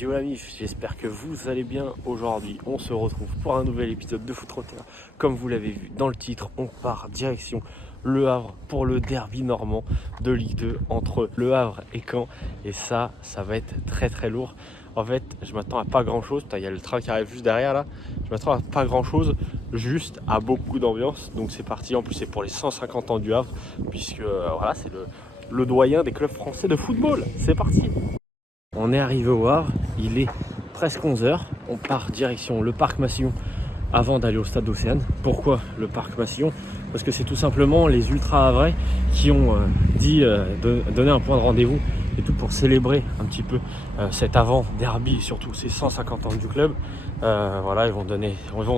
Yo la mif, j'espère que vous allez bien. Aujourd'hui on se retrouve pour un nouvel épisode de Foot Trotter. Comme vous l'avez vu dans le titre, on part direction Le Havre pour le derby normand de Ligue 2 entre Le Havre et Caen. Et ça va être très lourd. En fait je m'attends à pas grand chose, il y a le train qui arrive juste derrière là. Je m'attends à pas grand chose, juste à beaucoup d'ambiance. Donc c'est parti, en plus c'est pour les 150 ans du Havre. Puisque voilà, c'est le doyen des clubs français de football. C'est parti. On est arrivé au Havre, il est presque 11h, on part direction le parc Massillon avant d'aller au stade d'Océane. Pourquoi le parc Massillon? Parce que c'est tout simplement les ultras havrais qui ont dit donner un point de rendez-vous et tout pour célébrer un petit peu cet avant derby, surtout ces 150 ans du club. Voilà, ils vont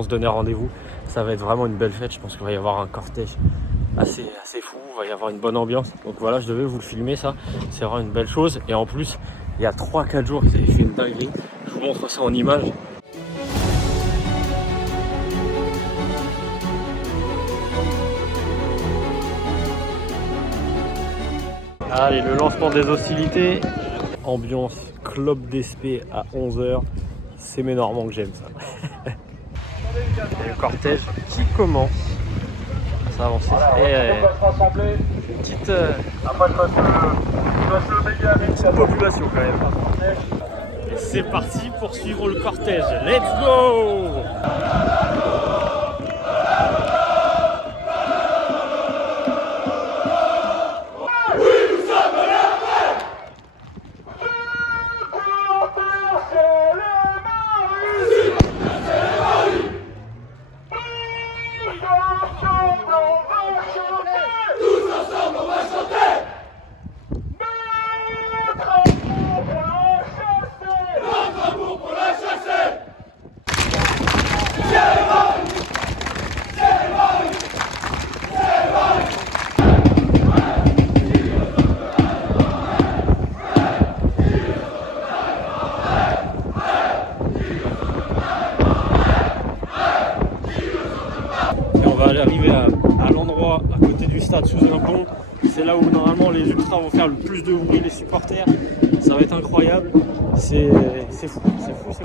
se donner rendez-vous, ça va être vraiment une belle fête. Je pense qu'il va y avoir un cortège assez fou, il va y avoir une bonne ambiance. Donc voilà, je devais vous le filmer, ça c'est vraiment une belle chose. Et en plus il y a 3-4 jours ils avaient fait une dinguerie, je vous montre ça en image. Allez, le lancement des hostilités, ambiance club d'espé à 11h, c'est mes Normands que j'aime ça. Et le cortège qui commence. Ça avance. Et une petite population quand même. Et c'est parti pour suivre le cortège. Let's go! On va arriver à l'endroit à côté du stade sous un pont. C'est là où normalement les ultras vont faire le plus de bruit, les supporters. Ça va être incroyable. C'est fou, c'est fou, c'est fou.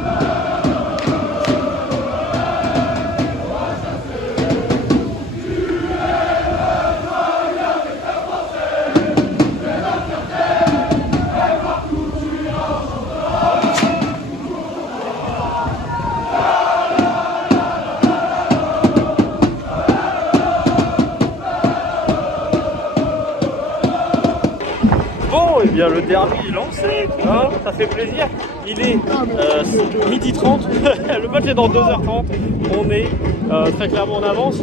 Eh bien, le derby est lancé, hein, ça fait plaisir. Il est 12h30, le match est dans 2h30. On est très clairement en avance.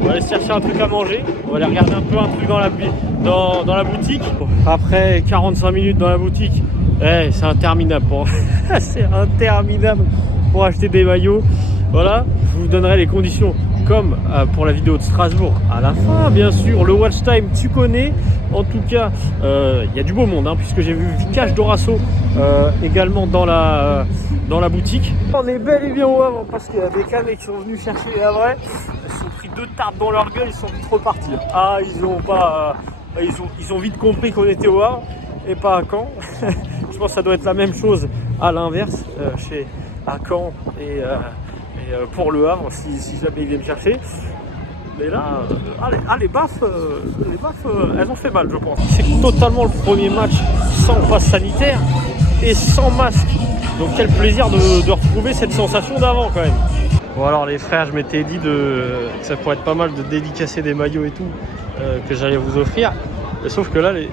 On va aller chercher un truc à manger. On va aller regarder un peu un truc dans la boutique. Après 45 minutes dans la boutique, c'est interminable. C'est interminable pour acheter des maillots. Voilà, je vous donnerai les conditions comme pour la vidéo de Strasbourg à la fin, bien sûr. Le watch time, tu connais. En tout cas, il y a du beau monde, hein, puisque j'ai vu Vicage Dorasso également dans la boutique. On est bel et bien au Havre parce qu'il y a des canets qui sont venus chercher les Havrais. Ils se sont pris 2 tartes dans leur gueule, ils sont vite repartis. Ah, ils ont vite compris qu'on était au Havre et pas à Caen. Je pense que ça doit être la même chose à l'inverse à Caen et pour le Havre si jamais ils viennent chercher. Mais là, les baffes, elles ont fait mal, je pense. C'est totalement le premier match sans passe sanitaire et sans masque. Donc quel plaisir de retrouver cette sensation d'avant quand même. Bon alors les frères, je m'étais dit que ça pourrait être pas mal de dédicacer des maillots et tout que j'allais vous offrir. Mais sauf que là les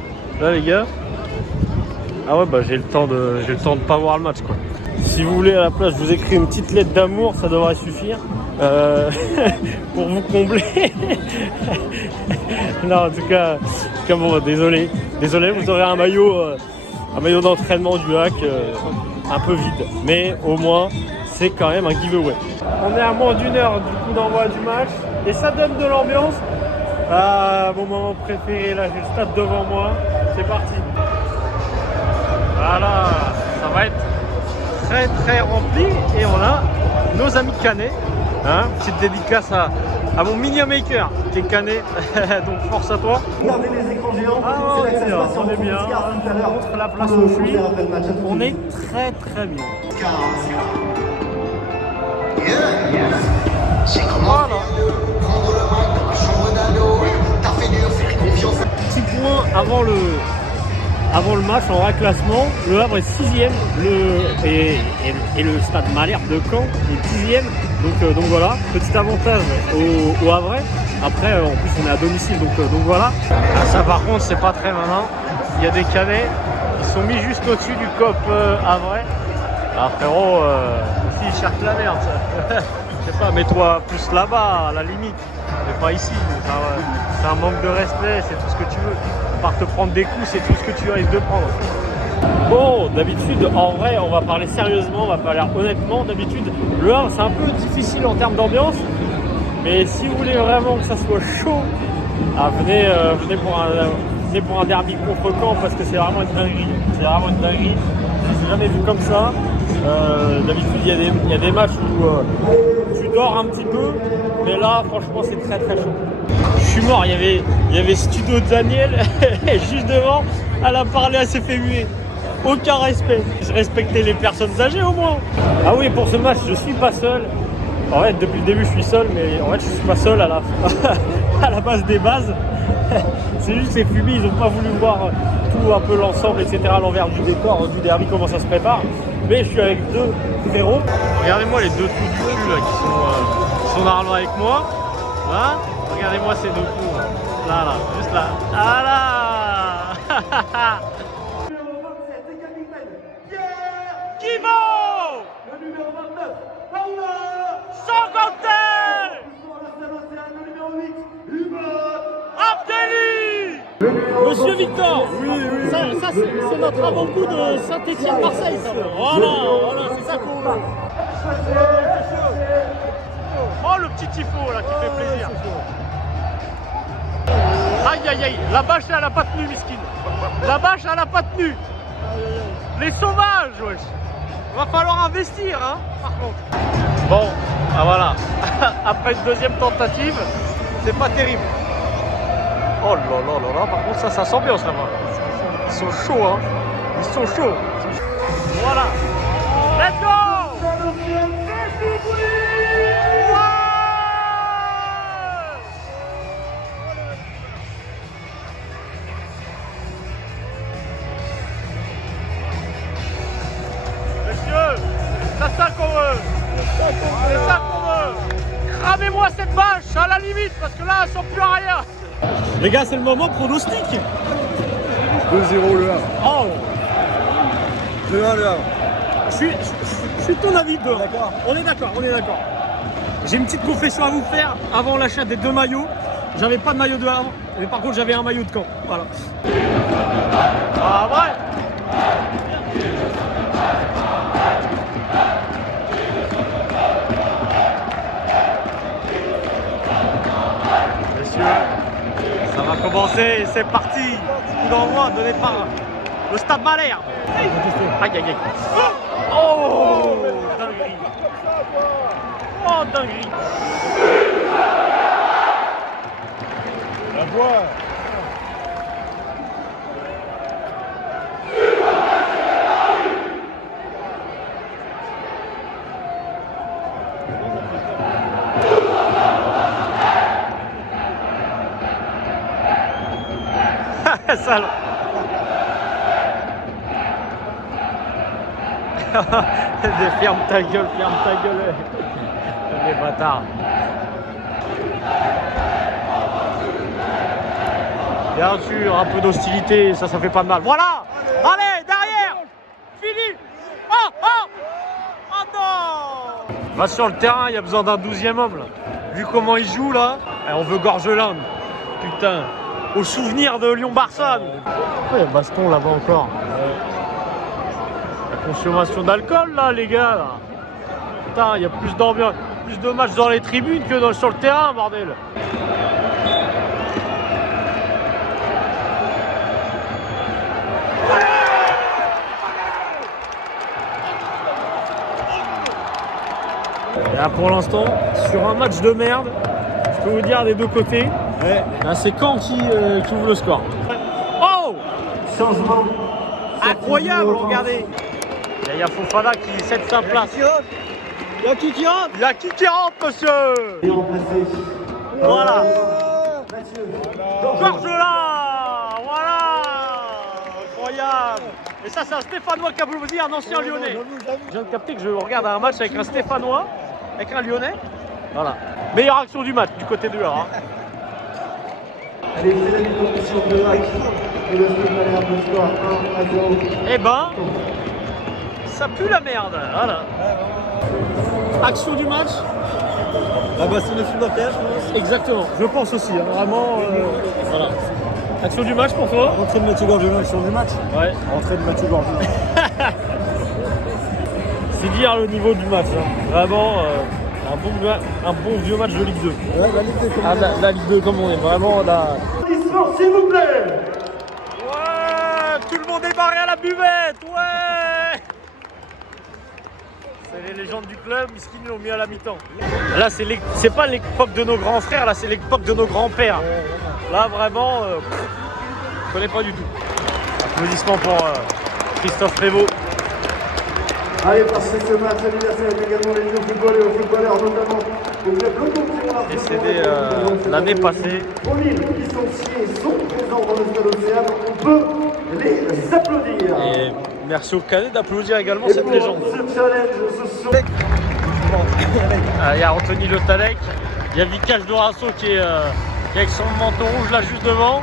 gars, ah ouais, bah j'ai le temps de pas voir le match quoi. Si vous voulez à la place, je vous écris une petite lettre d'amour, ça devrait suffire pour vous combler. Non, en tout cas bon, désolé, vous aurez un maillot d'entraînement du hack un peu vide, mais au moins c'est quand même un giveaway. On est à moins d'1 heure du coup d'envoi du match et ça donne de l'ambiance. Ah, mon moment préféré, là j'ai le stade devant moi, c'est parti. Voilà, ça va être très rempli et on a nos amis de Canet, hein, petite dédicace à à mon Mini Maker qui est cané. Donc force à toi. Regardez les écrans géants, Ah, c'est on l'accès est bien. tout à l'heure. Montre la place où je suis. On est très très bien. Voilà. Petit point avant le match en vrai classement, le Havre est 6ème et le Stade Malherbe de Caen est 10ème. Donc voilà, petit avantage au Havre. Après en plus on est à domicile donc voilà. Ah, ça par contre c'est pas très malin. Il y a des canets qui sont mis juste au-dessus du COP Havre. Ah frérot, aussi ils cherchent la merde. Je sais pas, mets-toi plus là-bas à la limite. Mais pas ici. C'est un manque de respect, c'est tout ce que tu veux. À part te prendre des coups, c'est tout ce que tu risques de prendre. Bon, d'habitude, en vrai, on va parler sérieusement, on va parler honnêtement. D'habitude, le 1, c'est un peu difficile en termes d'ambiance. Mais si vous voulez vraiment que ça soit chaud, venez pour un derby contre Caen parce que c'est vraiment une dinguerie. C'est vraiment une dinguerie. Je n'ai jamais vu comme ça. D'habitude, il y a des matchs où tu dors un petit peu. Mais là, franchement, c'est très très chaud. Je suis mort, il y avait Studio Daniel juste devant. Elle a parlé, elle s'est fait huer. Aucun respect. Je respectais les personnes âgées au moins. Ah oui, pour ce match, je suis pas seul. En fait, depuis le début, je suis seul, mais en fait, je suis pas seul à la base des bases. C'est juste que ces fumis, ils ont pas voulu voir tout un peu l'ensemble, etc., l'envers du décor, du derby, comment ça se prépare. Mais je suis avec deux frérots. Regardez-moi les deux trous du cul là, qui sont normalement avec moi. Là, regardez-moi ces deux trous. Là, juste là. Ah là. Numéro 27, c'est capitaine Pierre Guimau. Le numéro 29, Paula Sangantel. Le numéro 8, Hubert Abdelli. Monsieur Victor. Oui. Ça c'est notre avant-goût de Saint-Étienne-Marseille. Voilà, c'est ça qu'on veut. Oh le petit tifo là qui fait plaisir. Aïe aïe aïe, la bâche elle a pas tenu Miskine. La bâche elle a pas tenu. Les sauvages wesh. Va falloir investir hein par contre. Bon, ah voilà. Après une deuxième tentative, c'est pas terrible. Oh là là là là, par contre ça s'ambiance là-bas. Ils sont chauds hein. Ils sont chauds. Voilà. Let's go. C'est ça qu'on veut. C'est ça qu'on veut. Cramez-moi cette vache à la limite parce que là elles sont plus à rien. Les gars, c'est le moment pronostic. 2-0 le Havre. Oh, 2-1 le Havre. je suis de ton avis, Beur. On est d'accord. J'ai une petite confession à vous faire. Avant l'achat des deux maillots, j'avais pas de maillot de Havre, mais par contre j'avais un maillot de Caen. Voilà. Ah ouais. Ça va commencer, c'est parti. Coup d'envoi donné par le Stade Malherbe. Aïe aïe aïe. Oh dinguerie. Oh dinguerie. La voix. Sale. Ferme ta gueule, les bâtards. Bien sûr, un peu d'hostilité, ça fait pas de mal. Voilà. Allez, derrière. Fini. Oh non. Va sur le terrain, il y a besoin d'un 12e homme là. Vu comment il joue là, on veut Gorgelin. Putain. Au souvenir de Lyon-Barça. Ouais, baston là-bas encore. La consommation d'alcool là, les gars. Là. Putain, il y a plus d'ambiance, plus de matchs dans les tribunes que sur le terrain, bordel. Et là, pour l'instant, sur un match de merde, Je peux vous dire des deux côtés. Ouais. Là, c'est Caen qui ouvre le score. Oh! Changement. Incroyable, regardez. Il y a Fofana qui cède sa place. Il y a qui rentre? Il y a qui rentre, monsieur? Et remplacé. Voilà. Mathieu. Georges là. Voilà. Incroyable. Et ça, c'est un Stéphanois Kabouzi, un ancien Lyonnais. Je viens de capter que je regarde un match avec un Stéphanois, avec un Lyonnais. Voilà. Meilleure action du match du côté de l'heure. Allez, c'est la mi-temps sur de Hack. Et le Stade Malherbe, le score 1-0. Eh ben, ça pue la merde. Voilà. Action du match. La boisson des supporters, je pense. Exactement. Je pense aussi. Hein. Vraiment. Voilà. Action du match pour toi. Entrée de Mathieu Gorgelin sur des matchs. Ouais. Entrée de Mathieu Gorgelin. C'est dire le niveau du match. Hein. Vraiment. Un bon vieux match de Ligue 2. Ouais, la Ligue 2 comme La Ligue 2 comme on est vraiment là. Applaudissements, s'il vous plaît. Ouais, tout le monde est barré à la buvette. Ouais. C'est les légendes du club, Miskin l'ont mis à la mi-temps. Là, c'est pas l'époque de nos grands frères, là, c'est l'époque de nos grands-pères. Là, vraiment, je connais pas du tout. Applaudissements pour Christophe Prévost. Allez, parce que ce match anniversaire est également les jeux football et aux footballeurs, notamment le club Locomotion Décédé l'année passée. Pour Lille, licenciés sont présents dans le stade Océane. On peut les applaudir. Et merci au Canet d'applaudir également Et cette pour légende. ce challenge, ce sont... Il y a Anthony Le Talec, il y a Vikash Dorasso qui est avec son manteau rouge là juste devant.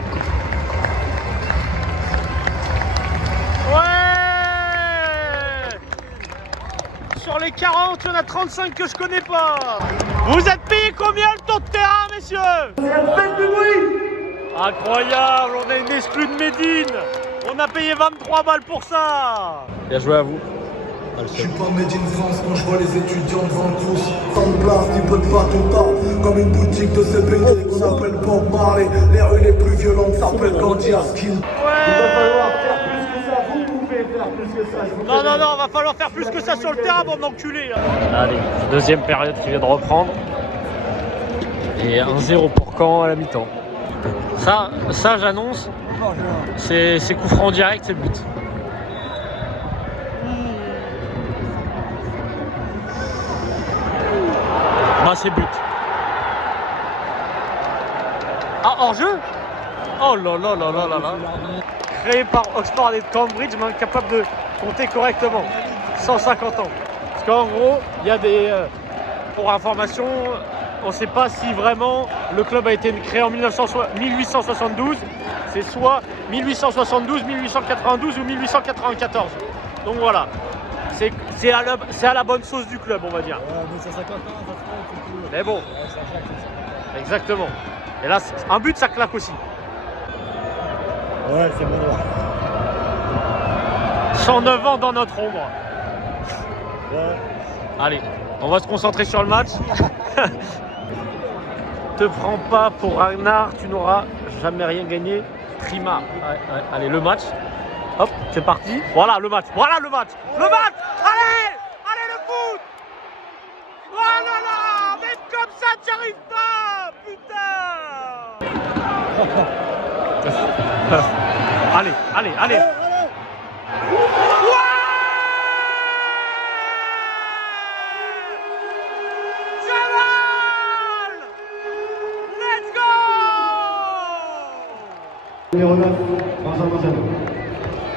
Ouais! Sur les 40, il y en a 35 que je connais pas. Vous êtes payé combien le tour de terrain, messieurs? C'est la fête du bruit. Incroyable, on a une exclue de Médine. On a payé 23 balles pour ça. Bien joué à vous. Je suis pas made in France quand je vois les étudiants devant le Crous. Sans place, tu peux pas tout le temps. Comme une boutique de CPD qu'on appelle Bob Marley. Les rues les plus violentes s'appellent Gandhi Askin. Il va falloir faire plus que ça. Vous pouvez faire plus que ça. je vous Non, préviens. non, non, va falloir faire plus que ça sur le terrain, bande d'enculés. Allez, deuxième période qui vient de reprendre. Et 1-0 pour Caen à la mi-temps. Ça j'annonce, c'est coup franc en direct, c'est le but. Bah c'est but. Ah, hors-jeu? Oh là là là là là là. Créé par Oxford et Cambridge, mais incapable de compter correctement. 150 ans. Parce qu'en gros, il y a des... pour information, on ne sait pas si vraiment le club a été créé en 1872. C'est soit 1872, 1892 ou 1894. Donc voilà. C'est à la bonne sauce du club, on va dire. Ouais, mais 150 ans, ça se fait. Mais bon. Exactement. Et là, un but, ça claque aussi. Ouais, c'est bon droit. 109 ans dans notre ombre. Ouais. Allez, on va se concentrer sur le match. Te prends pas pour Ragnar, tu n'auras jamais rien gagné. Prima. Ouais. Allez, le match. Hop, c'est parti. Voilà le match. Voilà le match. Le match. Allez, allez le foot. Voilà là. Même comme ça, tu n'y arrives pas. Putain. Allez. Numéro 9, Benjamin Janot.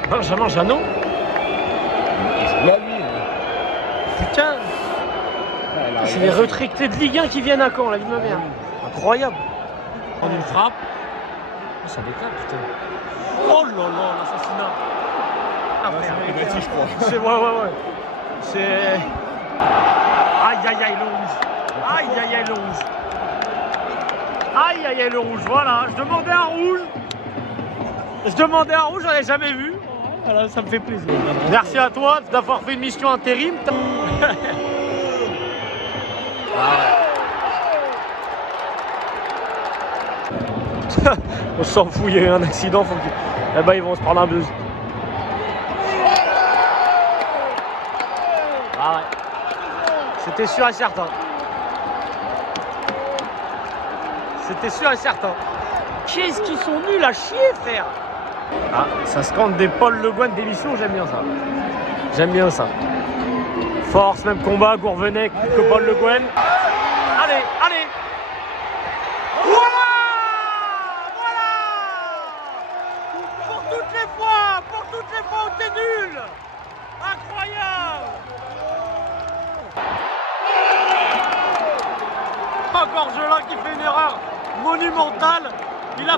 Benjamin Janot. Là, lui. Putain. C'est les retraités de Ligue 1 qui viennent à Caen, la vie de ma mère. Incroyable. On une frappe. Oh, ça décale, putain. Oh là là, l'assassinat. Ah, frère, c'est Baptiste, je crois. C'est ouais. C'est... Aïe, le rouge. Aïe, le rouge. Aïe, le rouge. Voilà, je demandais un rouge, j'en ai jamais vu. Voilà, ça me fait plaisir. Merci à toi d'avoir fait une mission intérim. On s'en fout, il y a eu un accident, faut que... Là-bas ils vont se prendre un buzz. Ah ouais. C'était sûr et certain. c'était sûr et certain. Qu'est-ce qu'ils sont nuls à chier, frère. Ah, ça scande des Paul Le Guen d'émission, j'aime bien ça. J'aime bien ça. Force, même combat, Gourvenec, que Paul Le Guen. Allez, allez. Voilà. Voilà. Pour toutes les fois où t'es nul. Incroyable. Encore Gelin qui fait une erreur monumentale. Il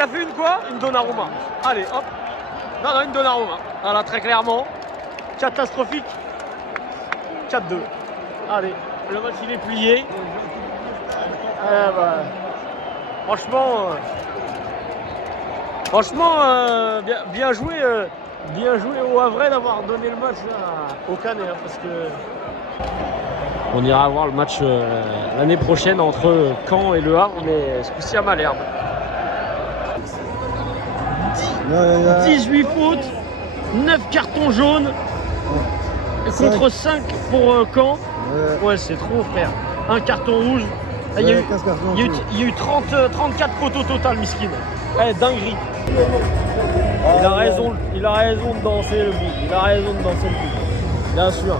a fait une quoi? Une Donnarumma. Allez, hop. Non, une Donnarumma. Voilà, très clairement. Catastrophique. 4-2. Allez, le match il est plié. Franchement, bien joué au Havre d'avoir donné le match là, au Canet, hein, parce que on ira voir le match l'année prochaine entre Caen et Le Havre, mais ce coup-ci à Malherbe. 18 fautes, 9 cartons jaunes contre 5 pour Caen. Ouais, c'est trop, frère. Un carton rouge. Il y a eu 34 fautes au total, miskin. Ouais, dinguerie. Il a raison de danser le bout. Bien sûr.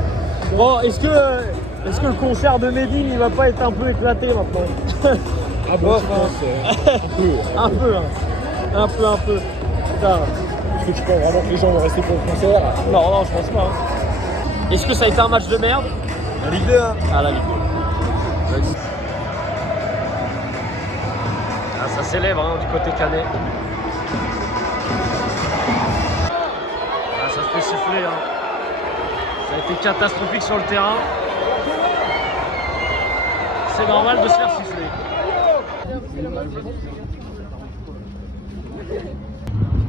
Bon, est-ce que le concert de Medine il va pas être un peu éclaté maintenant? Ah bon, je pense. Un peu. Putain. Est-ce que tu penses vraiment que les gens vont rester pour le concert? Non, je pense pas. Est-ce que ça a été un match de merde? La Ligue 2, hein. Ah, la Ligue 2. Ah, ça s'élève hein, du côté canet. Ah, ça se fait siffler. Hein. Ça a été catastrophique sur le terrain. C'est normal de se faire siffler.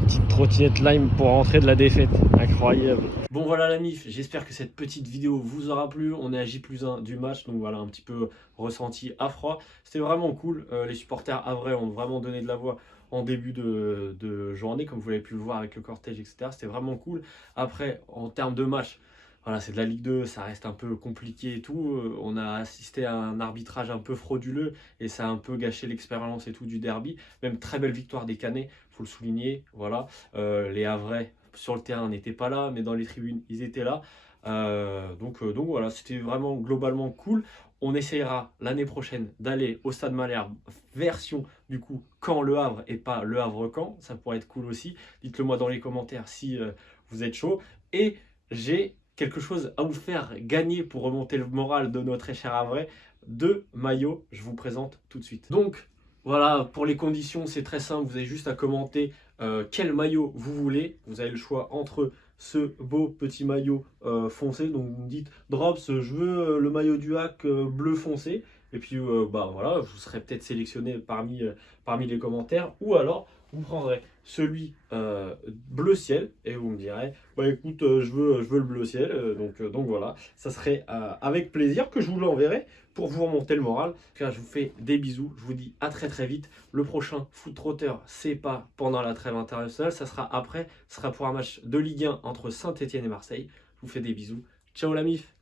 Petite trottinette lime pour rentrer de la défaite. Incroyable. Bon voilà la MIF, j'espère que cette petite vidéo vous aura plu. On est à J+1 du match, donc voilà un petit peu ressenti à froid. C'était vraiment cool. Les supporters havrais ont vraiment donné de la voix en début de journée, comme vous l'avez pu le voir avec le cortège, etc. C'était vraiment cool. Après, en termes de match, voilà, c'est de la Ligue 2, ça reste un peu compliqué et tout. On a assisté à un arbitrage un peu frauduleux et ça a un peu gâché l'expérience et tout du derby. Même très belle victoire des Canets, faut le souligner. Voilà, les Havrais sur le terrain n'étaient pas là, mais dans les tribunes, ils étaient là. Donc voilà, c'était vraiment globalement cool. On essayera l'année prochaine d'aller au Stade Malherbe, version du coup Caen Le Havre et pas Le Havre Caen. Ça pourrait être cool aussi. Dites-le moi dans les commentaires si vous êtes chaud. Et j'ai quelque chose à vous faire gagner pour remonter le moral de notre cher Havrais. 2 maillots, je vous présente tout de suite. Donc voilà, pour les conditions, c'est très simple. Vous avez juste à commenter quel maillot vous voulez. Vous avez le choix entre ce beau petit maillot foncé. Donc vous me dites, Drops, je veux le maillot du Hack bleu foncé. Et puis bah voilà, vous serez peut-être sélectionné parmi les commentaires. Ou alors, vous prendrez celui bleu ciel et vous me direz, bah écoute, je veux le bleu ciel. Donc voilà, ça serait avec plaisir que je vous l'enverrai pour vous remonter le moral. En tout cas, je vous fais des bisous. Je vous dis à très très vite. Le prochain Foot Trotter, c'est pas pendant la trêve internationale, ça sera après. Ce sera pour un match de Ligue 1 entre Saint-Etienne et Marseille. Je vous fais des bisous. Ciao la MIF.